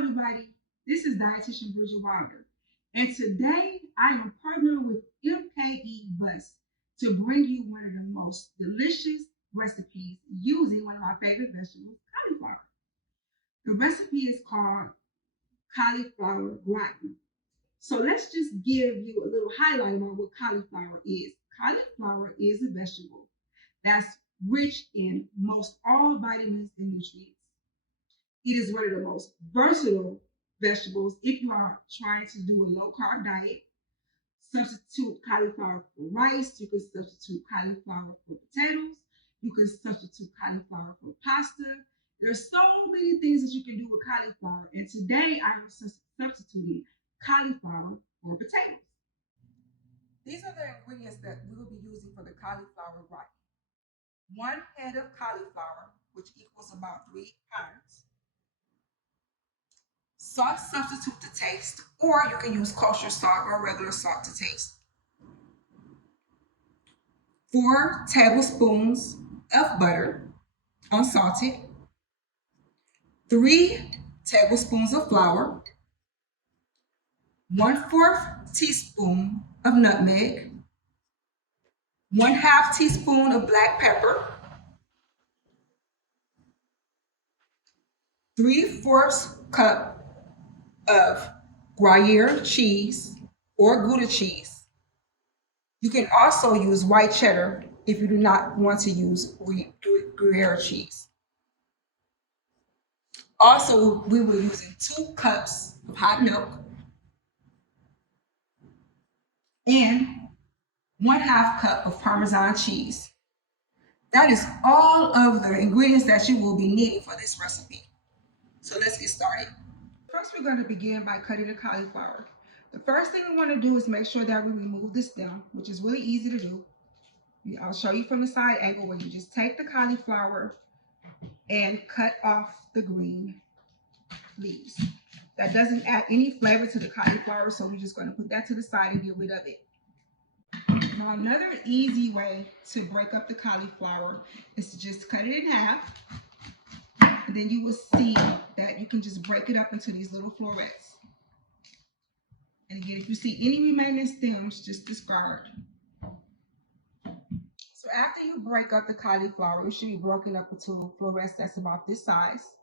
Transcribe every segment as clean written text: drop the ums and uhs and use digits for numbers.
everybody, this is Dietitian Bridgett Wilder, and today I am partnering with MKE Bus to bring you one of the most delicious recipes using one of my favorite vegetables, cauliflower. The recipe is called Cauliflower Gratin. So let's just give you a little highlight on what cauliflower is. Cauliflower is a vegetable that's rich in most all vitamins and nutrients. It is one of the most versatile vegetables if you are trying to do a low carb diet. Substitute cauliflower for rice. You can substitute cauliflower for potatoes. You can substitute cauliflower for pasta. There's so many things that you can do with cauliflower. And today I am substituting cauliflower for potatoes. These are the ingredients that we will be using for the cauliflower gratin. 1 head of cauliflower, which equals about 3 pounds. Salt substitute to taste, or you can use kosher salt or regular salt to taste. 4 tablespoons of butter, unsalted. 3 tablespoons of flour. 1/4 teaspoon of nutmeg. 1/2 teaspoon of black pepper. 3/4 cup of Gruyere cheese or Gouda cheese. You can also use white cheddar if you do not want to use Gruyere cheese. Also, we were using 2 cups of hot milk and 1/2 cup of Parmesan cheese. That is all of the ingredients that you will be needing for this recipe. So let's get started. First, we're going to begin by cutting the cauliflower. The first thing we want to do is make sure that we remove the stem, which is really easy to do. I'll show you from the side angle where you just take the cauliflower and cut off the green leaves. That doesn't add any flavor to the cauliflower, so we're just going to put that to the side and get rid of it. Now, another easy way to break up the cauliflower is to just cut it in half. And then you will see that you can just break it up into these little florets. And again, if you see any remaining stems, just discard. So after you break up the cauliflower, it should be broken up into florets that's about this size.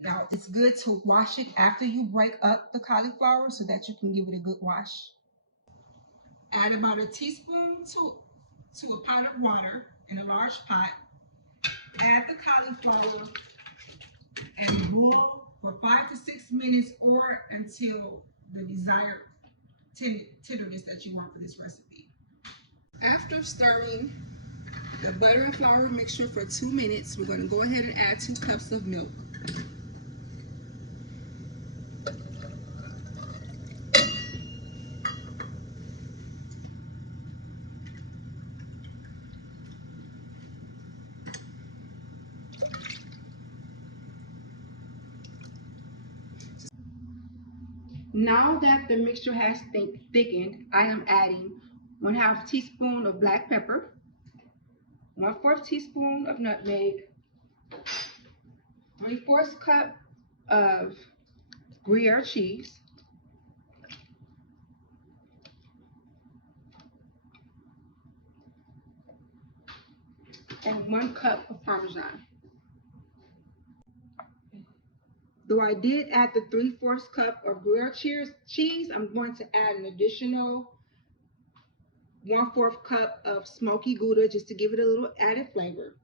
Now, it's good to wash it after you break up the cauliflower so that you can give it a good wash. Add about a teaspoon to a pot of water in a large pot. Add the cauliflower and boil for 5 to 6 minutes or until the desired tenderness that you want for this recipe. After stirring the butter and flour mixture for 2 minutes, we're going to go ahead and add 2 cups of milk. Now that the mixture has thickened, I am adding 1/2 teaspoon of black pepper, 1/4 teaspoon of nutmeg, 3/4 cup of Gruyere cheese, and 1 cup of Parmesan. Though I did add the 3/4 cup of Gruyere cheese, I'm going to add an additional 1/4 cup of smoky Gouda just to give it a little added flavor.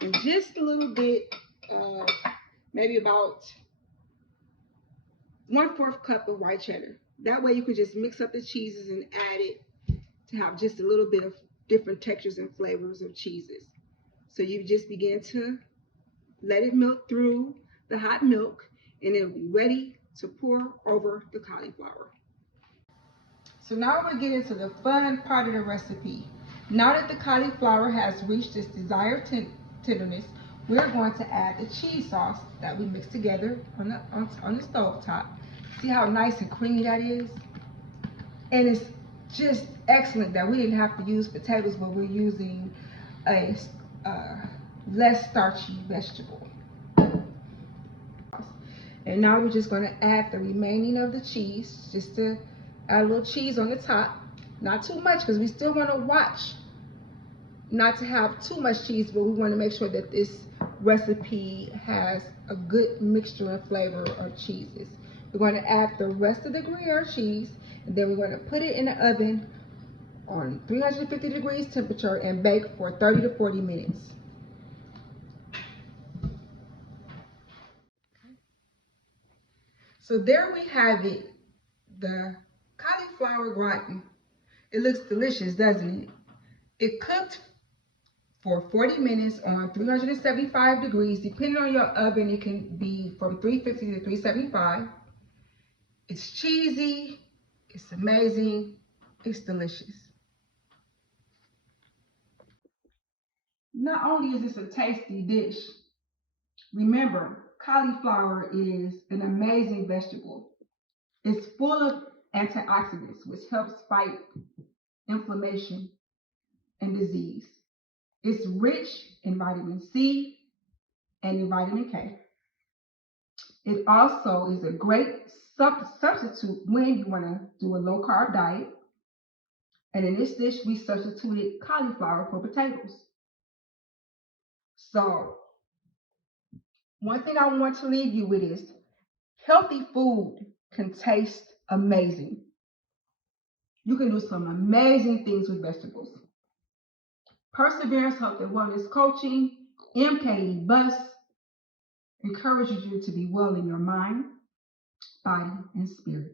And just a little bit of maybe about 1/4 cup of white cheddar. That way you can just mix up the cheeses and add it to have just a little bit of different textures and flavors of cheeses. So you just begin to let it melt through the hot milk, and it'll be ready to pour over the cauliflower. So now we're getting to the fun part of the recipe. Now that the cauliflower has reached its desired tenderness, we're going to add the cheese sauce that we mixed together on the stove top. See how nice and creamy that is? And it's just excellent that we didn't have to use potatoes, but we're using a less starchy vegetable. And now we're just going to add the remaining of the cheese, just to add a little cheese on the top. Not too much, because we still want to watch not to have too much cheese, but we want to make sure that this recipe has a good mixture and flavor of cheeses. We're going to add the rest of the Gruyere cheese, and then we're going to put it in the oven on 350 degrees temperature and bake for 30 to 40 minutes. So there we have it, the cauliflower gratin. It looks delicious, doesn't it? It cooked for 40 minutes on 375 degrees. Depending on your oven, it can be from 350 to 375. It's cheesy, it's amazing, it's delicious. Not only is this a tasty dish, remember, cauliflower is an amazing vegetable. It's full of antioxidants, which helps fight inflammation and disease. It's rich in vitamin C and in vitamin K. It also is a great substitute when you want to do a low carb diet. And in this dish, we substituted cauliflower for potatoes. So, one thing I want to leave you with is healthy food can taste amazing. You can do some amazing things with vegetables. Perseverance Health and Wellness Coaching, MKE Bus, encourages you to be well in your mind, body, and spirit.